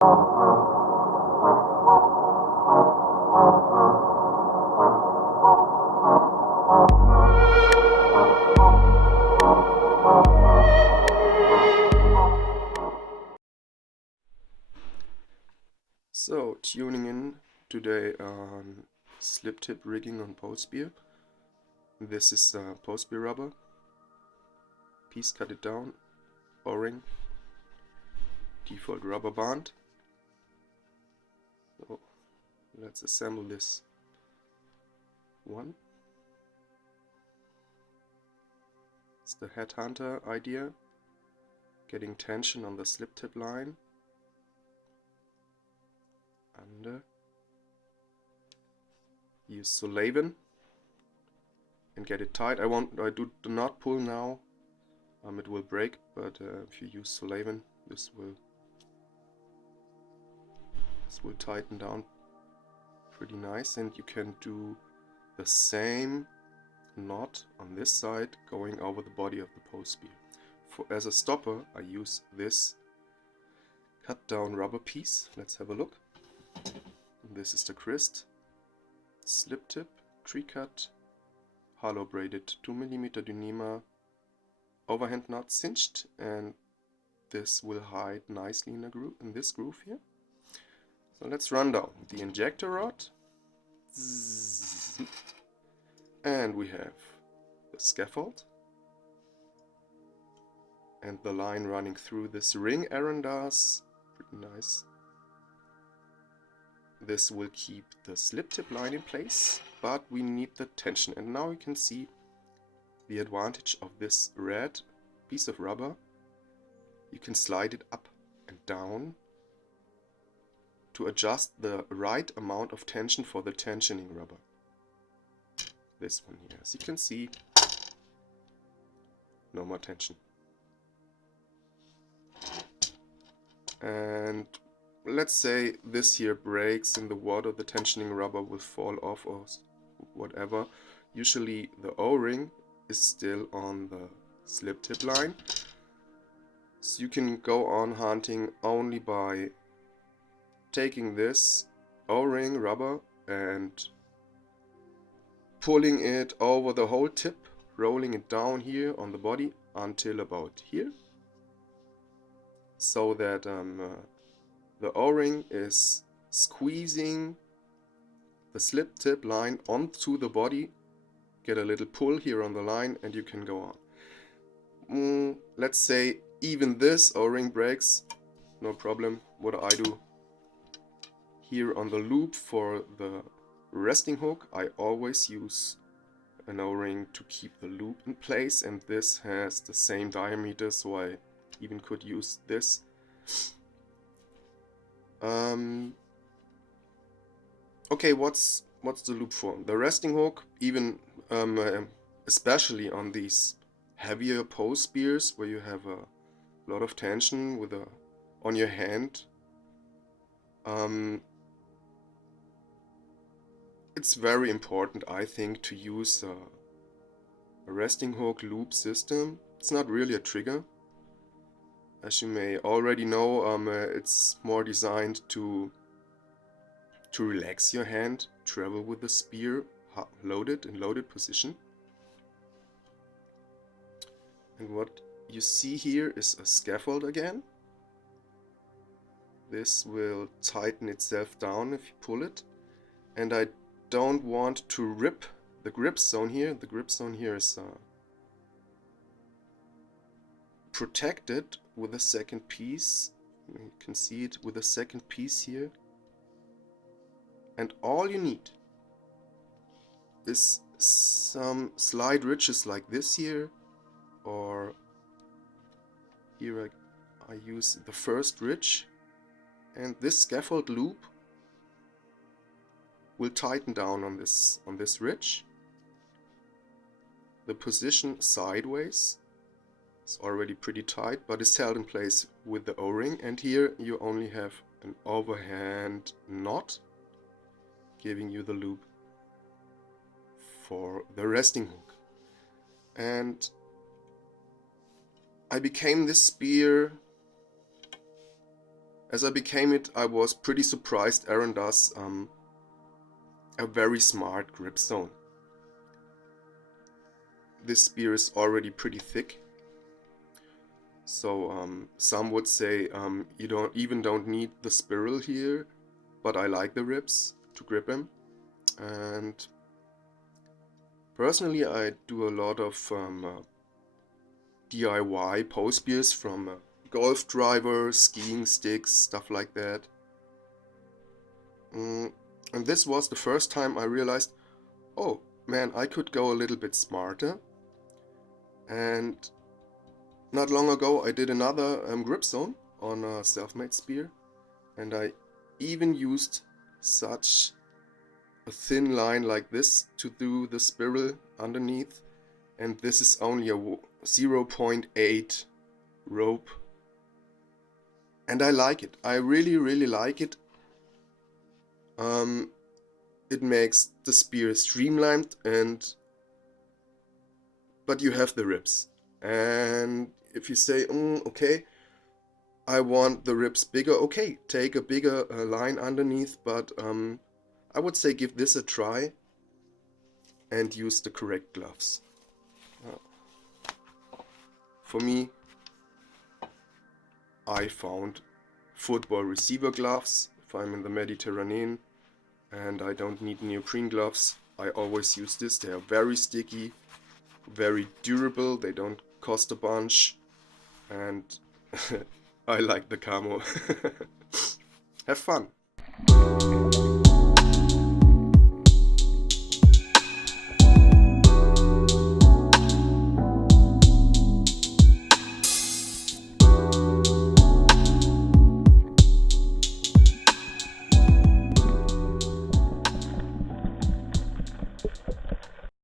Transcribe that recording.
So, tuning in today on slip tip rigging on Polespear. This is Polespear rubber. Piece cut it down, O-ring, default rubber band. So, let's assemble this one. It's the headhunter idea, getting tension on the slip tip line. Under. Use Solavin and get it tight. I do not pull now. It will break, but if you use Solavin, this will tighten down pretty nice, and you can do the same knot on this side going over the body of the Polespear. As a stopper, I use this cut down rubber piece. Let's have a look. This is the Christ slip tip, tree cut, hollow braided 2mm Dyneema overhand knot cinched, and this will hide nicely in this groove here. So let's run down the injector rod, and we have the scaffold and the line running through this ring arandars, pretty nice. This will keep the slip tip line in place, but we need the tension. And now you can see the advantage of this red piece of rubber. You can slide it up and down to adjust the right amount of tension for the tensioning rubber. This one here, as you can see, no more tension. And let's say this here breaks in the water, the tensioning rubber will fall off or whatever. Usually the O-ring is still on the slip tip line. So you can go on hunting only by taking this O-ring rubber and pulling it over the whole tip, rolling it down here on the body until about here, so that the O-ring is squeezing the slip tip line onto the body. Get a little pull here on the line and you can go on. Let's say even this O-ring breaks, no problem. What do I do? Here on the loop for the resting hook, I always use an O-ring to keep the loop in place, and this has the same diameter, so I even could use this. Okay, what's the loop for? The resting hook, even especially on these heavier Polespears where you have a lot of tension with on your hand, it's very important, I think, to use a resting hook loop system. It's not really a trigger. As you may already know, it's more designed to relax your hand, travel with the spear in loaded position. And what you see here is a scaffold again. This will tighten itself down if you pull it. And I don't want to rip the grip zone here. The grip zone here is protected with a second piece. You can see it with a second piece here. And all you need is some slide ridges like this here, or here I use the first ridge, and this scaffold loop will tighten down on this ridge. The position sideways is already pretty tight, but is held in place with the O-ring, and here you only have an overhand knot giving you the loop for the resting hook. And I became this spear as I became it, I was pretty surprised Aaron does a very smart grip zone. This spear is already pretty thick, so some would say you don't need the spiral here, but I like the ribs to grip him. And personally, I do a lot of DIY post spears from golf drivers, skiing sticks, stuff like that. And this was the first time I realized, oh man, I could go a little bit smarter. And not long ago I did another grip zone on a self-made spear, and I even used such a thin line like this to do the spiral underneath, and this is only a 0.8 rope, and I like it. I really like it. It makes the spear streamlined, but you have the ribs. And if you say, okay, I want the ribs bigger, okay, take a bigger line underneath, but I would say give this a try and use the correct gloves. For me, I found football receiver gloves if I'm in the Mediterranean and I don't need neoprene gloves. I always use this. They are very sticky, very durable, they don't cost a bunch, and I like the camo. Have fun!